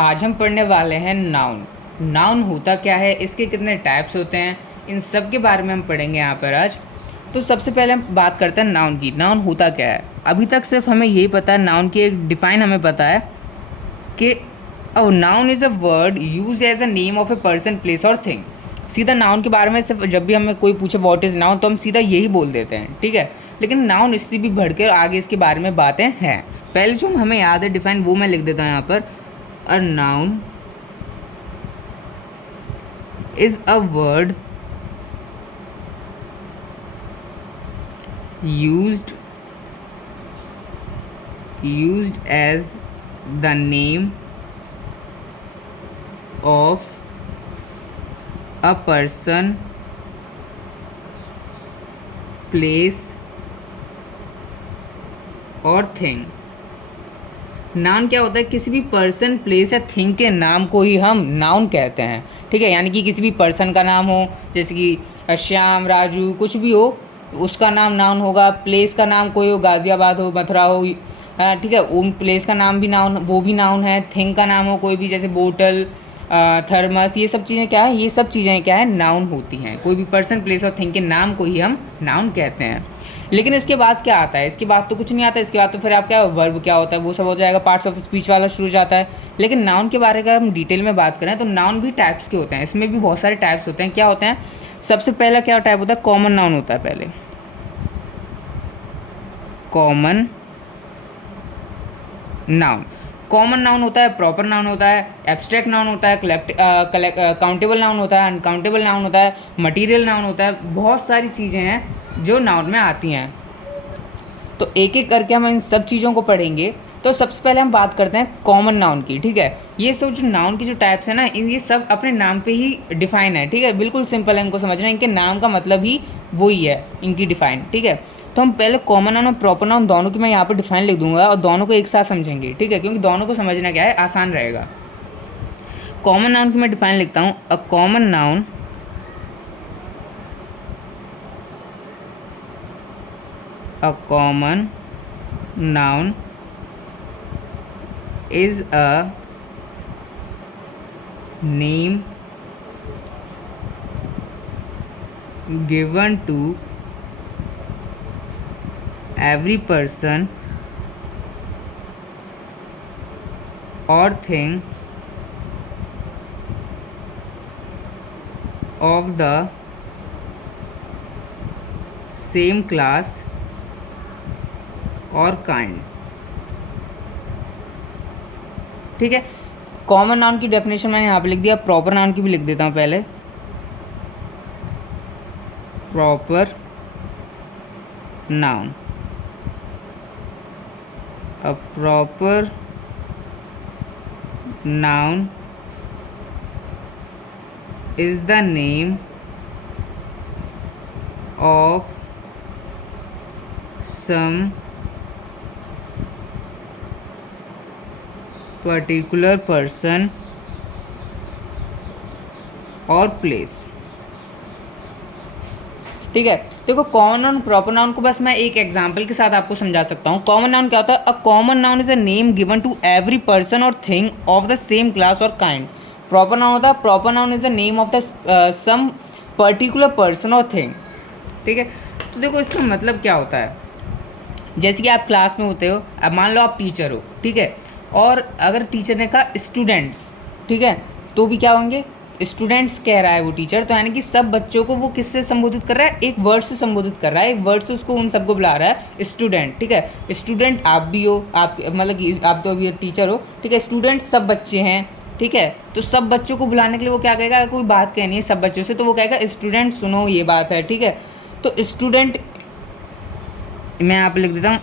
आज हम पढ़ने वाले हैं नाउन। नाउन होता क्या है, इसके कितने टाइप्स होते हैं, इन सब के बारे में हम पढ़ेंगे यहाँ पर आज। तो सबसे पहले हम बात करते हैं नाउन की। नाउन होता क्या है? अभी तक सिर्फ हमें यही पता है, नाउन की एक डिफाइन हमें पता है कि noun is a word use as a name of a person, place और थिंग। सीधा नाउन के बारे में सिर्फ जब भी हमें कोई पूछे व्हाट इज़ नाउन, तो हम सीधा यही बोल देते हैं, ठीक है। लेकिन नाउन इससे भी बढ़ के आगे इसके बारे में बातें हैं। पहले जो हमें याद है डिफाइन, वो मैं लिख देता हूँ यहाँ पर। A noun is a word used as the name of a person, place और थिंग। नाउन क्या होता है? किसी भी पर्सन, प्लेस या थिंग के नाम को ही हम नाउन कहते हैं, ठीक है। यानी कि किसी भी पर्सन का नाम हो, जैसे कि श्याम, राजू, कुछ भी हो, उसका नाम नाउन होगा। प्लेस का नाम कोई हो, गाज़ियाबाद हो, मथुरा हो, ठीक है, उन प्लेस का नाम भी नाउन, वो भी नाउन है। थिंग का नाम हो कोई भी, जैसे बोतल, थर्मस, ये सब चीज़ें क्या है? ये सब चीज़ें क्या है? नाउन होती हैं। कोई भी पर्सन, प्लेस और थिंग के नाम को ही हम नाउन कहते हैं। लेकिन इसके बाद क्या आता है? इसके बाद तो कुछ नहीं आता। इसके बाद तो फिर आप क्या, वर्ब क्या होता है वो सब हो जाएगा, पार्ट्स ऑफ स्पीच वाला शुरू हो जाता है। लेकिन नाउन के बारे में हम डिटेल में बात करें तो नाउन भी टाइप्स के होते हैं। इसमें भी बहुत सारे टाइप्स होते हैं। क्या होते हैं? सबसे पहला क्या टाइप होता है? कॉमन नाउन होता है पहले। Common noun. कॉमन नाउन होता है, प्रॉपर नाउन होता है, एब्स्ट्रैक्ट नाउन होता है, काउंटेबल नाउन होता है, अनकाउंटेबल नाउन होता है, मटीरियल नाउन होता है। बहुत सारी चीज़ें हैं जो नाउन में आती हैं। तो एक एक करके हम इन सब चीज़ों को पढ़ेंगे। तो सबसे पहले हम बात करते हैं कॉमन नाउन की, ठीक है। ये सब जो नाउन की जो टाइप्स हैं ना, ये सब अपने नाम पे ही डिफाइन है, ठीक है। बिल्कुल सिंपल है इनको समझना। इनके नाम का मतलब ही वही है, इनकी डिफाइन, ठीक है। तो हम पहले कॉमन नाउन और प्रॉपर नाउन दोनों की मैं यहाँ पर डिफाइन लिख दूंगा और दोनों को एक साथ समझेंगे, ठीक है, क्योंकि दोनों को समझना क्या है, आसान रहेगा। कॉमन नाउन की मैं डिफाइन लिखता हूँ। अ common noun is a name given to every person or thing of the same class और काइंड, ठीक है। कॉमन नाउन की डेफिनेशन मैंने यहाँ पे लिख दिया। प्रॉपर नाउन की भी लिख देता हूँ पहले। Proper noun, a proper noun is the name of some particular person और प्लेस, ठीक है। देखो कॉमन नाउन, प्रॉपर नाउन को बस मैं एक एग्जांपल के साथ आपको समझा सकता हूँ। कॉमन नाउन क्या होता है? A common noun is a name given to every person और thing of the same class और काइंड। प्रॉपर नाउन होता है, proper noun is the name of the some particular person और थिंग, ठीक है। तो देखो इसका मतलब क्या होता है? जैसे कि आप क्लास में होते हो, अब मान लो आप टीचर हो, ठीक है, और अगर टीचर ने कहा स्टूडेंट्स, ठीक है, तो भी क्या होंगे? स्टूडेंट्स कह रहा है वो टीचर, तो यानी कि सब बच्चों को वो किससे संबोधित कर रहा है? एक वर्ड से संबोधित कर रहा है। एक वर्ड से उसको, उन सबको बुला रहा है स्टूडेंट, ठीक है। स्टूडेंट आप भी हो, आप मतलब कि आप तो अभी टीचर हो, ठीक है। स्टूडेंट सब बच्चे हैं, ठीक है। तो सब बच्चों को बुलाने के लिए वो क्या कहेगा? कोई बात कहनी है सब बच्चों से, तो वो कहेगा स्टूडेंट सुनो ये बात है, ठीक है। तो स्टूडेंट मैं यहाँ पे लिख देता हूँ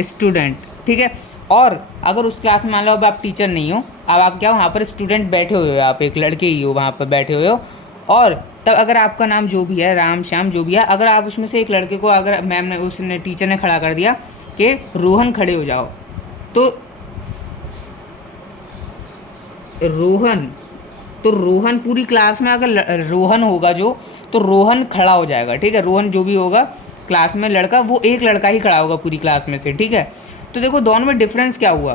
स्टूडेंट, ठीक है। और अगर उस क्लास में मान लो अब आप टीचर नहीं हो, अब आप क्या हो, वहाँ पर स्टूडेंट बैठे हुए हो, आप एक लड़के ही हो, वहाँ पर बैठे हुए हो, और तब अगर आपका नाम जो भी है, राम श्याम जो भी है, अगर आप उसमें से एक लड़के को, अगर मैम ने, उसने, टीचर ने खड़ा कर दिया कि रोहन खड़े हो जाओ, तो रोहन पूरी क्लास में अगर रोहन होगा जो, तो रोहन खड़ा हो जाएगा, ठीक है। रोहन जो भी होगा क्लास में लड़का, वो एक लड़का ही खड़ा होगा पूरी क्लास में से, ठीक है। तो देखो दोनों में डिफरेंस क्या हुआ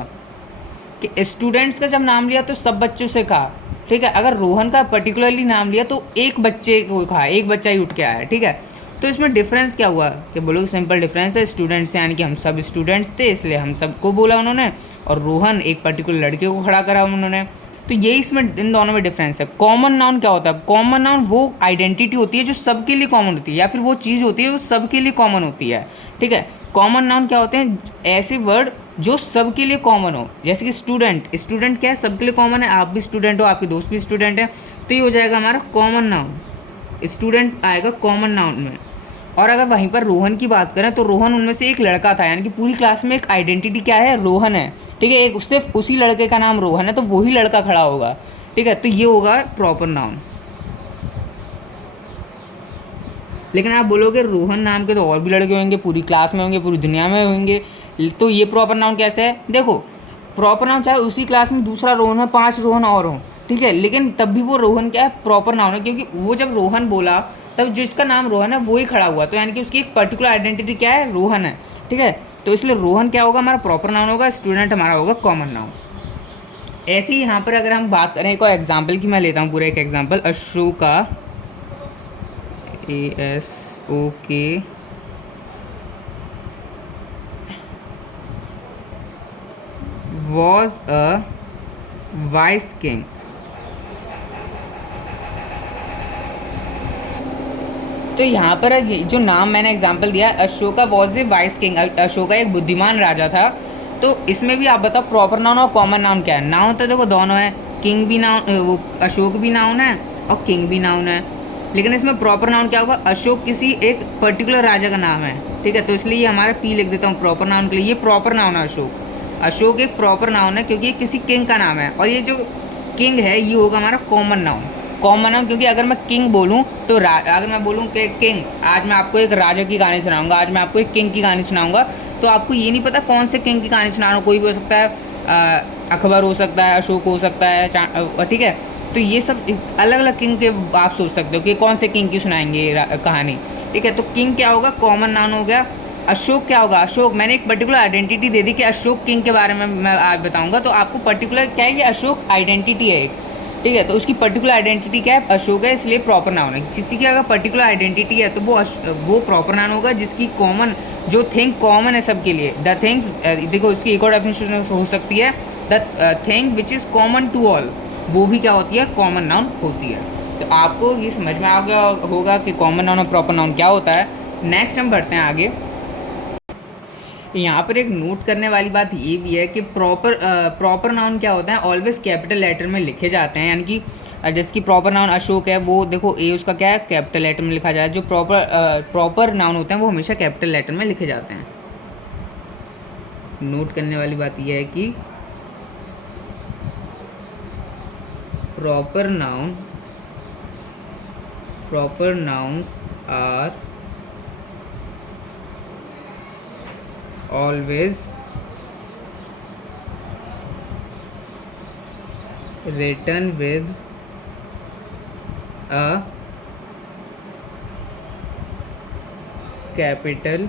कि स्टूडेंट्स का जब नाम लिया तो सब बच्चों से कहा, ठीक है। अगर रोहन का पर्टिकुलरली नाम लिया तो एक बच्चे को कहा, एक बच्चा ही उठ के आया, ठीक है। तो इसमें डिफरेंस क्या हुआ कि बोलो सिंपल डिफरेंस है, स्टूडेंट्स यानी कि हम सब स्टूडेंट्स थे इसलिए हम सबको बोला उन्होंने, और रोहन एक पर्टिकुलर लड़के को खड़ा करा उन्होंने। तो यही इसमें इन दोनों में डिफरेंस है। कॉमन नाउन क्या होता है? कॉमन नाउन वो आइडेंटिटी होती है जो सबके लिए कॉमन होती है, या फिर वो चीज़ होती है जो सबके लिए कॉमन होती है, ठीक है। कॉमन नाउन क्या होते हैं? ऐसे वर्ड जो सबके लिए कॉमन हो, जैसे कि स्टूडेंट, स्टूडेंट क्या है? सबके लिए कॉमन है, आप भी स्टूडेंट हो, आपके दोस्त भी स्टूडेंट है, तो ये हो जाएगा हमारा कॉमन नाउन, स्टूडेंट आएगा कॉमन नाउन में। और अगर वहीं पर रोहन की बात करें तो रोहन उनमें से एक लड़का था, यानी कि पूरी क्लास में एक आइडेंटिटी क्या है? रोहन है, ठीक है। एक सिर्फ उसी लड़के का नाम रोहन है तो वही लड़का खड़ा होगा, ठीक है। तो ये होगा प्रॉपर नाउन। लेकिन आप बोलोगे रोहन नाम के तो और भी लड़के होंगे, पूरी क्लास में होंगे, पूरी दुनिया में होंगे, तो ये प्रॉपर नाउन कैसे है? देखो, प्रॉपर नाउन चाहे उसी क्लास में दूसरा रोहन हो, 5 रोहन और हों, ठीक है, लेकिन तब भी वो रोहन क्या है? प्रॉपर नाउन है, क्योंकि वो जब रोहन बोला तब जिसका नाम रोहन है वो ही खड़ा हुआ, तो यानी कि उसकी एक पर्टिकुलर आइडेंटिटी क्या है? रोहन है, ठीक है। तो इसलिए रोहन क्या होगा? हमारा प्रॉपर नाउन होगा, स्टूडेंट हमारा होगा कॉमन नाउन। ऐसे ही यहाँ पर अगर हम बात करें एक और एग्जाम्पल की, मैं लेता हूँ पूरा एक example, Ashoka, ASOK was a wise king। तो यहाँ पर जो नाम मैंने एग्जाम्पल दिया है, Ashoka was a vice king, Ashoka एक बुद्धिमान राजा था। तो इसमें भी आप बताओ प्रॉपर नाउन और कॉमन नाउन क्या है? नाउन तो देखो दोनों है, किंग भी नाउन, वो अशोक भी नाउन है और किंग भी नाउन है, लेकिन इसमें प्रॉपर नाउन क्या होगा? अशोक किसी एक पर्टिकुलर राजा का नाम है, ठीक है। तो इसलिए ये हमारा पी लिख देता हूँ प्रॉपर नाउन के लिए, ये प्रॉपर नाउन है अशोक। अशोक एक प्रॉपर नाउन है क्योंकि ये किसी किंग का नाम है, और ये जो किंग है ये होगा हमारा कॉमन नाउन। कॉमन नाउन क्योंकि अगर मैं किंग बोलूँ तो अगर मैं बोलूँ कि किंग, आज मैं आपको एक राजा की कहानी सुनाऊंगा, आज मैं आपको एक किंग की कहानी सुनाऊंगा, तो आपको ये नहीं पता कौन से किंग की कहानी सुना रहा हूँ, कोई भी हो सकता है, अकबर हो सकता है, अशोक हो सकता है, ठीक है। तो ये सब अलग अलग किंग के आप सोच सकते हो कि कौन से किंग की सुनाएंगे कहानी, ठीक है। तो किंग क्या होगा? कॉमन नाउन हो गया। अशोक क्या होगा? अशोक, मैंने एक पर्टिकुलर आइडेंटिटी दे दी कि अशोक किंग के बारे में मैं आज बताऊंगा, तो आपको पर्टिकुलर क्या है? ये अशोक आइडेंटिटी है एक, ठीक है। तो उसकी पर्टिकुलर आइडेंटिटी क्या है? अशोक है, इसलिए प्रॉपर नाउन है। किसी की अगर पर्टिकुलर आइडेंटिटी है तो वो प्रॉपर नाउन होगा जिसकी कॉमन, जो थिंग कॉमन है सबके लिए। द थिंग्स, देखो इसकी एक और डेफिनेशन हो सकती है, the thing which is common to all, वो भी क्या होती है? कॉमन नाउन होती है। तो आपको ये समझ में आ गया होगा कि कॉमन नाउन और प्रॉपर नाउन क्या होता है। नेक्स्ट हम बढ़ते हैं आगे। यहाँ पर एक नोट करने वाली बात ये भी है कि प्रॉपर नाउन क्या होता है? ऑलवेज कैपिटल लेटर में लिखे जाते हैं, यानी कि जिसकी प्रॉपर नाउन अशोक है वो देखो ए उसका क्या है? कैपिटल लेटर में लिखा जाए। जो प्रॉपर नाउन होते हैं वो हमेशा कैपिटल लेटर में लिखे जाते हैं। नोट करने वाली बात यह है कि proper nouns are always written with a capital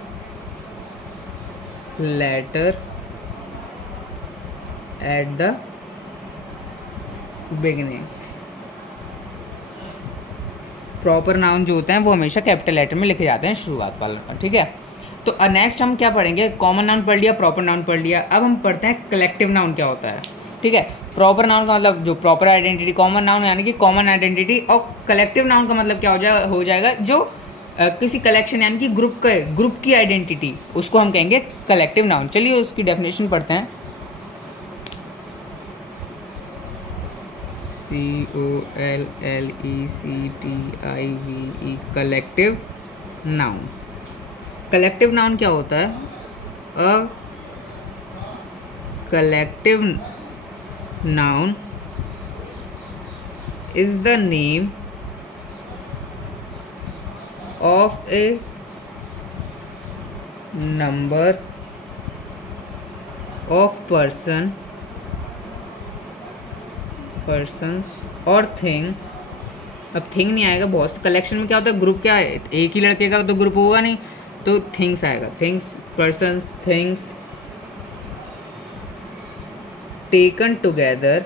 letter at the beginning। Proper noun जो होते हैं वो हमेशा कैपिटल लेटर में लिखे जाते हैं शुरुआत वाला, ठीक है। तो नेक्स्ट हम क्या पढ़ेंगे? कॉमन नाउन पढ़ लिया, प्रॉपर नाउन पढ़ लिया, अब हम पढ़ते हैं कलेक्टिव नाउन क्या होता है, ठीक है। प्रॉपर नाउन का मतलब जो प्रॉपर आइडेंटिटी, कॉमन नाउन यानी कि कॉमन आइडेंटिटी, और कलेक्टिव नाउन का मतलब क्या हो जाएगा? जो किसी कलेक्शन यानी कि ग्रुप की आइडेंटिटी, उसको हम कहेंगे कलेक्टिव नाउन। चलिए उसकी डेफिनेशन पढ़ते हैं। COLLECTIVE, collective noun. Collective noun क्या होता है? A collective noun is the name of A number of persons और थिंग। अब थिंग नहीं आएगा, बहुत कलेक्शन में क्या होता है? ग्रुप क्या है? एक ही लड़के का तो ग्रुप होगा नहीं, तो थिंग्स आएगा। Things, persons, things, taken together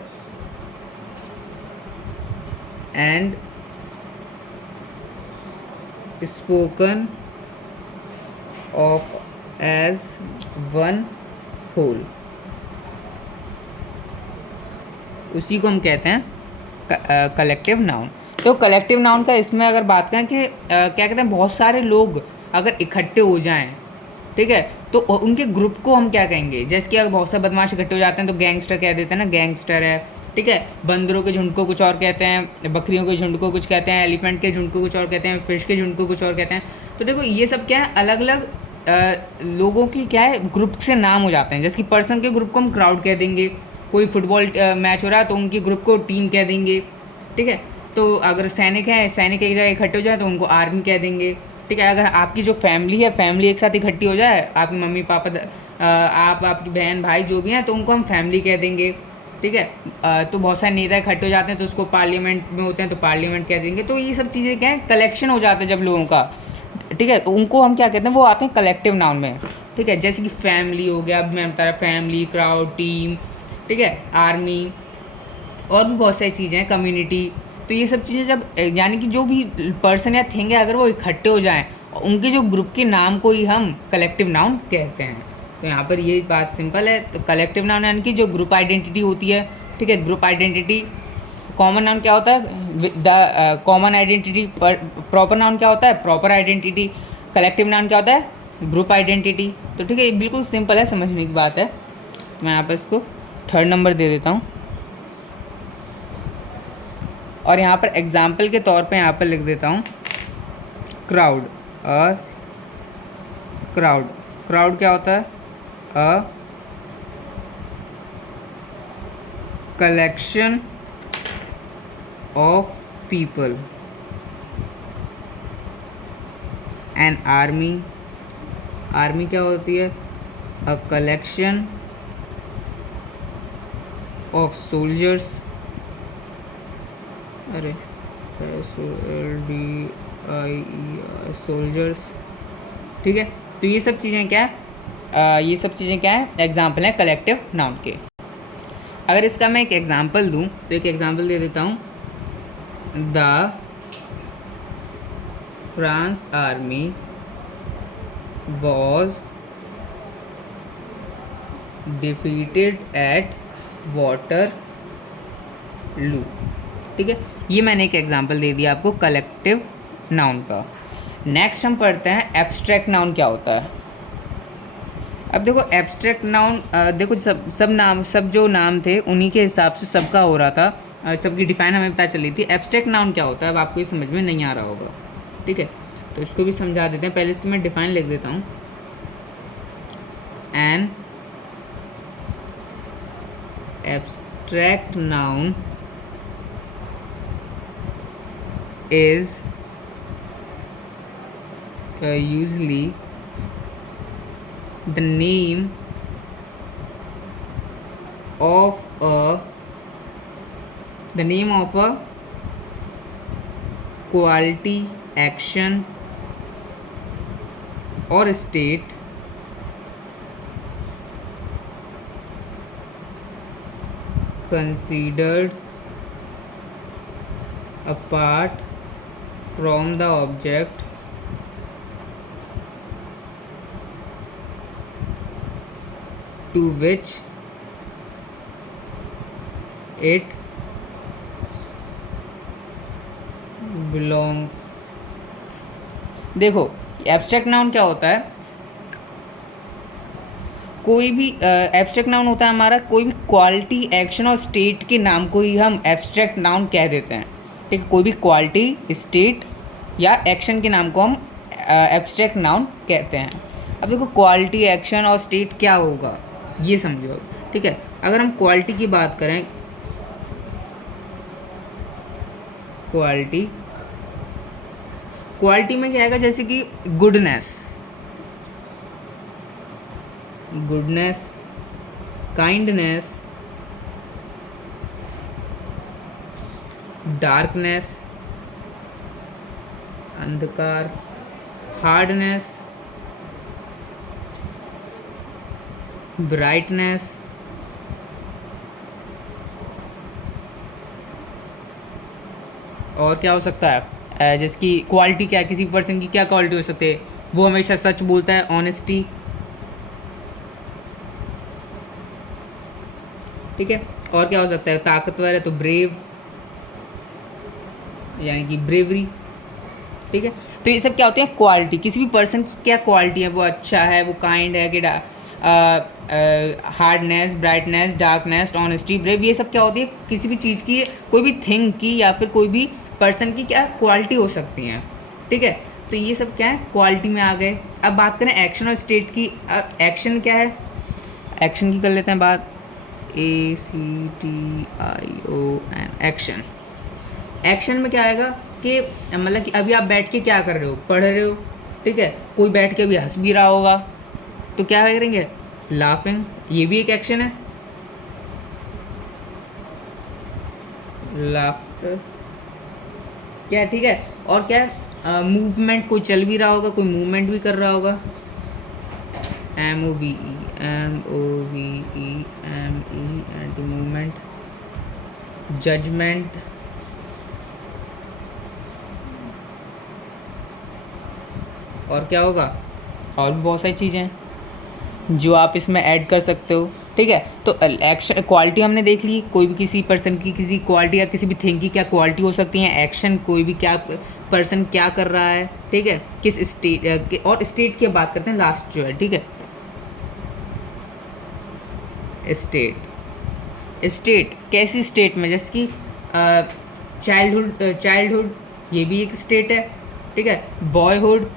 and spoken of as one whole, उसी को हम कहते हैं कलेक्टिव नाउन। तो कलेक्टिव नाउन का इसमें अगर बात करें कि क्या कहते हैं, बहुत सारे लोग अगर इकट्ठे हो जाएं, ठीक है, तो उनके ग्रुप को हम क्या कहेंगे? जैसे कि अगर बहुत सारे बदमाश इकट्ठे हो जाते हैं तो गैंगस्टर कह देते हैं ना, गैंगस्टर है, ठीक है। बंदरों के झुंड को कुछ और कहते हैं, बकरियों के झुंड को कुछ कहते हैं, एलिफेंट के झुंड को कुछ और कहते हैं, फिश के झुंड को कुछ और कहते हैं। तो देखो ये सब क्या है, अलग अलग लोगों की क्या है, ग्रुप से नाम हो जाते हैं। जैसे कि पर्सन के ग्रुप को हम क्राउड कह देंगे, कोई फुटबॉल मैच हो रहा है तो उनकी ग्रुप को टीम कह देंगे, ठीक है। तो अगर सैनिक है, सैनिक एक जगह इकट्ठे हो जाए तो उनको आर्मी कह देंगे, ठीक है। अगर आपकी जो फैमिली है, फैमिली एक साथ इकट्ठी हो जाए, आपकी मम्मी पापा आप आपकी बहन भाई जो भी हैं, तो उनको हम फैमिली कह देंगे, ठीक है। तो बहुत सारे नेता इकट्ठे हो जाते हैं तो उसको पार्लियामेंट में होते हैं तो पार्लियामेंट कह देंगे। तो ये सब चीज़ें क्या है, कलेक्शन हो जाते हैं जब लोगों का, ठीक है, तो उनको हम क्या कहते हैं, वो आते हैं कलेक्टिव नाउन में, ठीक है। जैसे कि फैमिली हो गया, अब मैं बता रहा, फैमिली, क्राउड, टीम, ठीक है, आर्मी, और भी बहुत सारी चीज़ें हैं, कम्युनिटी। तो ये सब चीज़ें जब यानी कि जो भी पर्सन या थिंग है अगर वो इकट्ठे हो जाएं, उनके जो ग्रुप के नाम को ही हम कलेक्टिव नाउन कहते हैं। तो यहाँ पर ये बात सिंपल है। तो कलेक्टिव नाउन यानी कि जो ग्रुप आइडेंटिटी होती है, ठीक है, ग्रुप आइडेंटिटी। कॉमन नाउन क्या होता है? The common identity. Proper noun क्या होता है? Proper identity. कलेक्टिव नाउन क्या होता है? Group identity. तो ठीक है, ये बिल्कुल सिंपल है, समझने की बात है। मैं यहाँ पर इसको 3rd नंबर दे देता हूँ, और यहाँ पर एग्जाम्पल के तौर पे यहाँ पर लिख देता हूँ क्राउड। क्राउड, क्राउड क्या होता है? A collection of people. And army, army क्या होती है? A collection of soldiers. अरे सोल्जर्स, ठीक है। तो ये सब चीज़ें क्या है, ये सब चीज़ें क्या है, एग्जाम्पल है कलेक्टिव नाउन के। अगर इसका मैं एक एग्जाम्पल दूं तो एक एग्जाम्पल दे देता हूँ। The France army was defeated at Waterloo, ठीक है। ये मैंने एक एग्जांपल दे दिया आपको कलेक्टिव नाउन का। नेक्स्ट हम पढ़ते हैं एब्स्ट्रैक्ट नाउन क्या होता है। अब देखो एब्स्ट्रैक्ट नाउन, देखो सब नाम, सब जो नाम थे उन्हीं के हिसाब से सबका हो रहा था, सबकी डिफाइन हमें पता चली थी। एब्स्ट्रैक्ट नाउन क्या होता है, अब आपको ये समझ में नहीं आ रहा होगा, ठीक है, तो इसको भी समझा देते हैं। पहले इसकी मैं डिफाइन लिख देता हूँ। An abstract noun is usually the name of a quality, action or state considered apart from the object to which it belongs। देखो एब्स्ट्रैक्ट नाउन क्या होता है, कोई भी एब्स्ट्रैक्ट नाउन होता है हमारा कोई भी क्वालिटी, एक्शन और स्टेट के नाम को ही हम एब्स्ट्रैक्ट नाउन कह देते हैं, ठीक है। कोई भी क्वालिटी, स्टेट या एक्शन के नाम को हम एब्स्ट्रैक्ट नाउन कहते हैं। अब देखो क्वालिटी, एक्शन और स्टेट क्या होगा ये समझो, ठीक है। अगर हम क्वालिटी की बात करें, क्वालिटी में क्या आएगा, जैसे कि गुडनेस, काइंडनेस, डार्कनेस, अंधकार, हार्डनेस, ब्राइटनेस, और क्या हो सकता है, जैसे कि क्वालिटी क्या है, किसी पर्सन की क्या क्वालिटी हो सकती है, वो हमेशा सच बोलता है, ऑनेस्टी। ठीक है, और क्या हो सकता है, ताकतवर है तो ब्रेव, यानी कि ब्रेवरी। ठीक है, तो ये सब क्या होती है, क्वालिटी, किसी भी पर्सन की क्या क्वालिटी है, वो अच्छा है, वो काइंड है कि hardness, brightness, darkness, honesty, brave, ये सब क्या होती है, किसी भी चीज़ की, कोई भी थिंग की या फिर कोई भी पर्सन की क्या क्वालिटी हो सकती हैं। ठीक है, तो ये सब क्या है, क्वालिटी में आ गए। अब बात करें एक्शन और स्टेट की। एक्शन क्या है, एक्शन की कर लेते हैं बात, ACTION, एक्शन। एक्शन में क्या आएगा कि मतलब कि अभी आप बैठ के क्या कर रहे हो, पढ़ रहे हो। ठीक है, कोई बैठ के अभी हंस भी रहा होगा, तो क्या करेंगे, लाफिंग, ये भी एक एक्शन है, लाफ्टर। क्या, ठीक है, और क्या, मूवमेंट, कोई चल भी रहा होगा, कोई मूवमेंट भी कर रहा होगा, MOVE, एंटी मूवमेंट, जजमेंट, और क्या होगा, और भी बहुत सारी चीज़ें हैं जो आप इसमें ऐड कर सकते हो। ठीक है, तो एक्शन, क्वालिटी हमने देख ली, कोई भी किसी पर्सन की किसी क्वालिटी या किसी भी थिंग की क्या क्वालिटी हो सकती है। एक्शन, कोई भी क्या पर्सन क्या कर रहा है। ठीक है, किस स्टेट, और स्टेट की बात करते हैं लास्ट जो है। ठीक है, स्टेट, स्टेट कैसी स्टेट में, जैसे कि चाइल्डहुड, ये भी एक स्टेट है। ठीक है, बॉयहुड,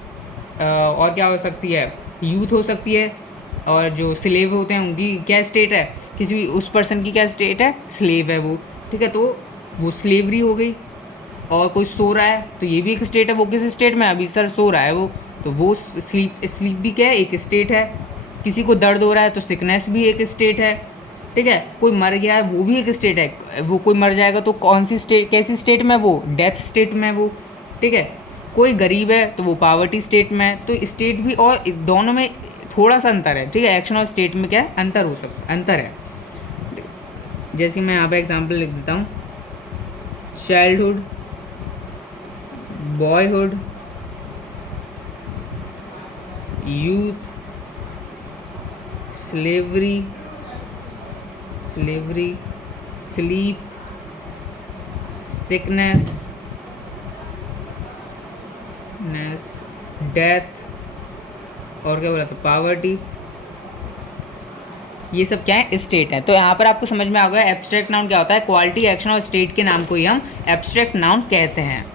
और क्या हो सकती है, यूथ हो सकती है, और जो स्लेव होते हैं उनकी क्या स्टेट है, किसी भी उस पर्सन की क्या स्टेट है, स्लेव है वो। ठीक है, तो वो स्लेवरी हो गई। और कोई सो रहा है तो ये भी एक स्टेट है, वो किस स्टेट में, अभी सर सो रहा है वो, तो वो स्लीप, स्लीप भी क्या है, एक स्टेट है। किसी को दर्द हो रहा है तो सिकनेस भी एक स्टेट है। ठीक है, कोई मर गया है वो भी एक स्टेट है, वो कोई मर जाएगा तो कौन सी स्टेट, कैसी स्टेट में, वो डेथ स्टेट में वो। ठीक है, कोई गरीब है तो वो पावर्टी स्टेट में है। तो स्टेट भी और दोनों में थोड़ा सा अंतर है। ठीक है, एक्शन और स्टेट में क्या है, अंतर हो सकता, अंतर है। जैसे कि मैं यहाँ पर एग्जांपल लिख देता हूँ, childhood, boyhood, youth, slavery, sleep, sickness, death, और क्या बोला था, पावर्टी। ये सब क्या है, स्टेट है। तो यहाँ पर आपको समझ में आ गया एब्स्ट्रैक्ट नाउन क्या होता है। क्वालिटी, एक्शन और स्टेट के नाम को ही हम एब्स्ट्रैक्ट नाउन कहते हैं।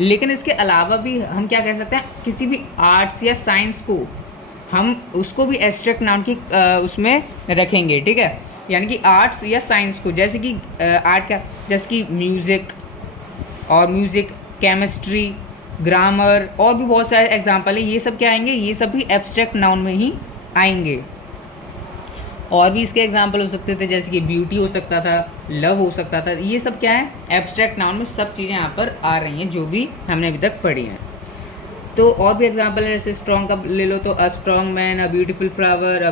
लेकिन इसके अलावा भी हम क्या कह सकते हैं, किसी भी आर्ट्स या साइंस को हम उसको भी एब्स्ट्रैक्ट नाउन की उसमें रखेंगे। ठीक है, यानी कि आर्ट्स या साइंस को, जैसे कि आर्ट का, जैसे कि म्यूज़िक, और म्यूज़िक, केमिस्ट्री, ग्रामर, और भी बहुत सारे एग्जांपल है। ये सब क्या आएंगे, ये सब भी एब्स्ट्रैक्ट नाउन में ही आएंगे। और भी इसके एग्जांपल हो सकते थे, जैसे कि ब्यूटी हो सकता था, लव हो सकता था। ये सब क्या है, एब्स्ट्रैक्ट नाउन में सब चीज़ें यहाँ पर आ रही हैं जो भी हमने अभी तक पढ़ी हैं। तो और भी एग्जांपल है, जैसे स्ट्रॉन्ग का ले लो तो a strong man, a beautiful flower, a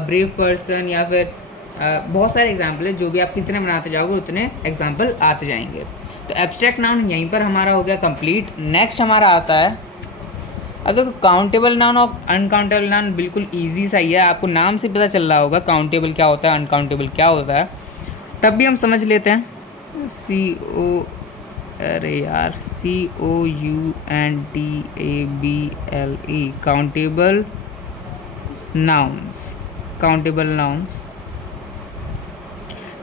brave person, या फिर बहुत सारे एग्जांपल है। जो भी आप कितने बनाते जाओगे उतने एग्जांपल आते जाएंगे। तो एब्स्ट्रैक्ट नाउन यहीं पर हमारा हो गया कंप्लीट। नेक्स्ट हमारा आता है, अब देखो काउंटेबल नाउन और अनकाउंटेबल नाउन बिल्कुल ईजी सा ही है। आपको नाम से पता चल रहा होगा काउंटेबल क्या होता है, अनकाउंटेबल क्या होता है। तब भी हम समझ लेते हैं। COUNTABLE, countable nouns. Countable nouns.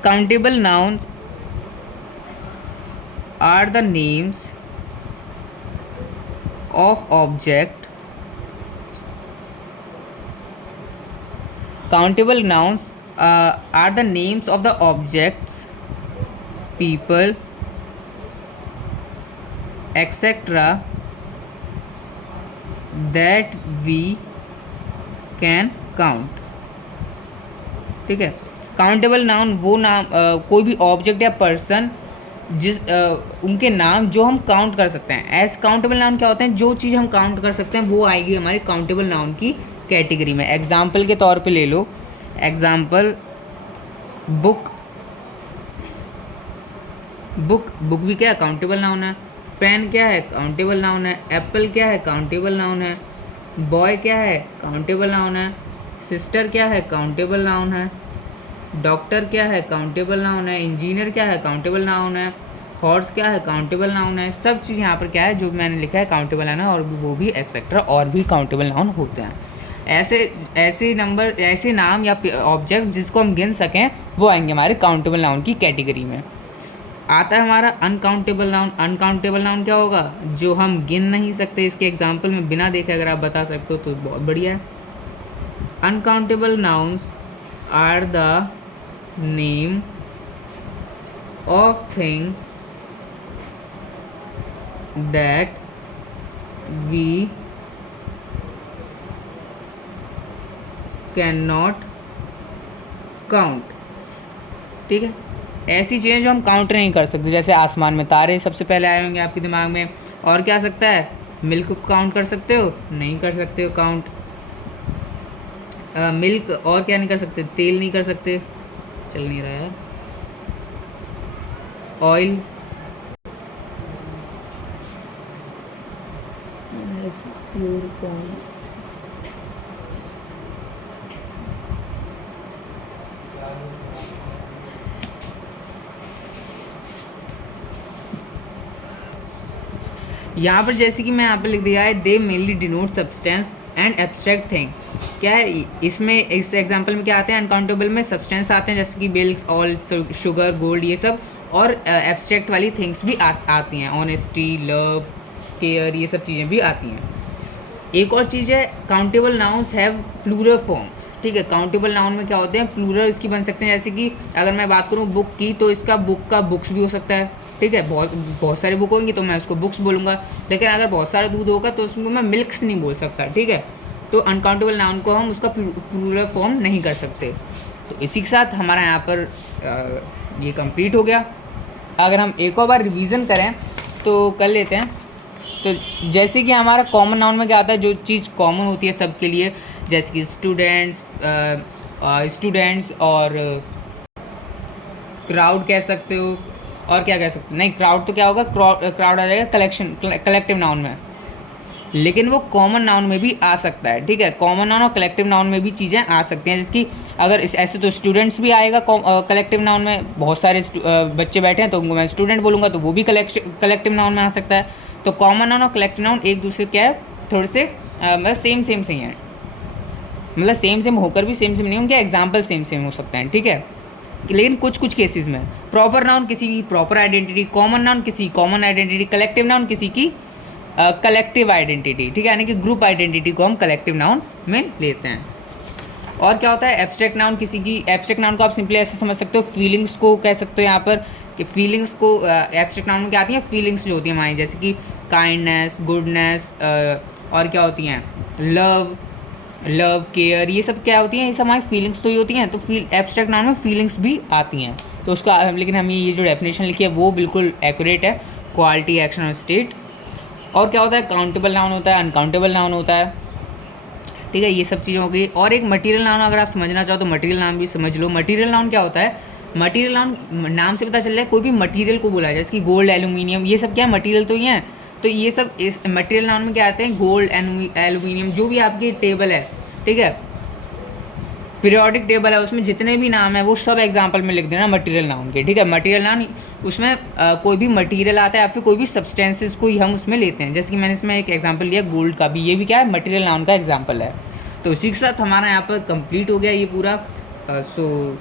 Countable nouns are the names of object. Countable nouns are the names of the objects, people, etc. that we can count. ठीक है, काउंटेबल नाउन वो नाम कोई भी ऑब्जेक्ट या पर्सन जिस उनके नाम जो हम काउंट कर सकते हैं। एज काउंटेबल नाउन क्या होते हैं, जो चीज़ हम काउंट कर सकते हैं वो आएगी हमारी काउंटेबल नाउन की कैटेगरी में। एग्जाम्पल के तौर पे ले लो, एग्जाम्पल बुक, बुक भी क्या है, काउंटेबल नाउन है। पेन क्या है, काउंटेबल नाउन है। एप्पल क्या है, काउंटेबल नाउन है। बॉय क्या है, काउंटेबल नाउन है। सिस्टर क्या है, काउंटेबल नाउन है। डॉक्टर क्या है, काउंटेबल नाउन है। इंजीनियर क्या है, काउंटेबल नाउन है। हॉर्स क्या है, काउंटेबल नाउन है। सब चीज़ यहाँ पर क्या है जो मैंने लिखा है काउंटेबल नाउन है, और वो भी एक्सेट्रा और भी काउंटेबल नाउन होते हैं। ऐसे ऐसे नंबर, ऐसे नाम या ऑब्जेक्ट जिसको हम गिन सकें वो आएंगे हमारे काउंटेबल नाउन की कैटेगरी में। आता है हमारा अनकाउंटेबल नाउन। अनकाउंटेबल नाउन क्या होगा, जो हम गिन नहीं सकते। इसके एग्जाम्पल में बिना देखे अगर आप बता सकते हो तो बहुत बढ़िया है। Uncountable nouns are the name of thing that we can not count. ठीक है, ऐसी चीज़ें जो हम काउंट नहीं कर सकते, जैसे आसमान में तारे सबसे पहले आए होंगे आपके दिमाग में। और क्या आ सकता है, मिल्क को काउंट कर सकते हो, नहीं कर सकते हो काउंट मिल्क। और क्या नहीं कर सकते, तेल नहीं कर सकते, चल नहीं रहा यार। ऑयल, यहाँ पर जैसे कि मैं यहाँ पे लिख दिया है, दे mainly denote substance and abstract thing. क्या है इसमें, इस एग्जांपल में क्या आते हैं, अनकाउंटेबल में सब्सटेंस आते हैं जैसे कि मिल्क, ऑयल, शुगर, गोल्ड, ये सब। और एब्स्ट्रैक्ट वाली थिंग्स भी आती हैं, ऑनेस्टी, लव, केयर, ये सब चीज़ें भी आती हैं। एक और चीज़ है, countable nouns have plural forms. ठीक है, काउंटेबल नाउन में क्या होते हैं, प्लूरल इसकी बन सकते हैं। जैसे कि अगर मैं बात करूँ बुक की, तो इसका बुक का बुक्स भी हो सकता है। ठीक है, बहुत सारी बुक होंगी तो मैं उसको बुक्स बोलूँगा, लेकिन अगर बहुत सारा दूध होगा तो उसको मैं मिल्क्स नहीं बोल सकता। ठीक है, तो अनकाउंटेबल नाउन को हम उसका प्लूरल फॉर्म नहीं कर सकते। तो इसी के साथ हमारा यहाँ पर ये कंप्लीट हो गया। अगर हम एक और बार रिवीजन करें तो कर लेते हैं। तो जैसे कि हमारा कॉमन नाउन में क्या आता है, जो चीज़ कॉमन होती है सबके लिए, जैसे कि स्टूडेंट्स और क्राउड कह सकते हो। और क्या कह सकते, नहीं क्राउड तो क्या होगा, क्राउड आ जाएगा कलेक्टिव नाउन में, लेकिन वो कॉमन नाउन में भी आ सकता है। ठीक है, कॉमन नाउन और कलेक्टिव नाउन में भी चीज़ें आ सकती हैं, जिसकी अगर ऐसे तो स्टूडेंट्स भी आएगा कलेक्टिव नाउन में। बहुत सारे बच्चे बैठे हैं तो उनको मैं स्टूडेंट बोलूँगा, तो वो भी कलेक्टिव नाउन में आ सकता है। तो कॉमन नाउन और कलेक्टिव नाउन एक दूसरे क्या है, थोड़े से मतलब सेम से ही हैं। मतलब सेम होकर भी सेम नहीं होंगे, एग्जाम्पल सेम हो सकते हैं। ठीक है, लेकिन कुछ केसेस में प्रॉपर नाउन किसी की प्रॉपर आइडेंटिटी, कॉमन नाउन किसी कॉमन आइडेंटिटी, कलेक्टिव नाउन किसी की कलेक्टिव आइडेंटिटी। ठीक है, यानी कि ग्रुप आइडेंटिटी को हम कलेक्टिव नाउन में लेते हैं। और क्या होता है, एब्स्ट्रैक्ट नाउन किसी की, एब्स्ट्रैक्ट नाउन को आप सिंपली ऐसे समझ सकते हो, फीलिंग्स को कह सकते हो यहाँ पर, कि फीलिंग्स को एब्स्ट्रैक्ट नाउन में क्या आती हैं, फीलिंग्स जो होती हैं हमारी, जैसे कि काइंडनेस, गुडनेस, और क्या होती हैं, लव, केयर, ये सब क्या होती हैं, ये सब हमारी फीलिंग्स तो ही होती हैं। तो एब्स्ट्रैक्ट नाउन में फीलिंग्स भी आती हैं। तो उसका लेकिन हम ये जो डेफिनेशन लिखी है वो बिल्कुल एक्यूरेट है, क्वालिटी, एक्शन और स्टेट। और क्या होता है, काउंटेबल नाउन होता है, अनकाउंटेबल नाउन होता है। ठीक है, ये सब चीज़ें हो गई। और एक मटेरियल नाउन अगर आप समझना चाहो तो मटेरियल नाउन भी समझ लो। मटेरियल नाउन क्या होता है, मटेरियल नाउन नाम से पता चल रहा है कोई भी मटेरियल को बोला है, जैसे कि गोल्ड, एल्यूमिनियम, ये सब क्या है, मटेरियल तो ही हैं। तो ये सब इस मटेरियल नाउन में क्या आते हैं, गोल्ड, एल्यूमिनियम, जो भी आपकी टेबल है, ठीक है, पीरियोडिक टेबल है, उसमें जितने भी नाम है वो सब एग्जांपल में लिख देना मटेरियल नाउन के। ठीक है, मटेरियल नाउन उसमें कोई भी मटेरियल आता है या फिर कोई भी सब्सटेंसेस को ही हम उसमें लेते हैं। जैसे कि मैंने इसमें एक एग्जांपल लिया गोल्ड का भी, ये भी क्या है, मटेरियल नाउन का एग्जांपल है। तो इसी के साथ हमारा यहाँ पर कंप्लीट हो गया ये पूरा। So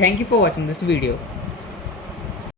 thank you for watching this video.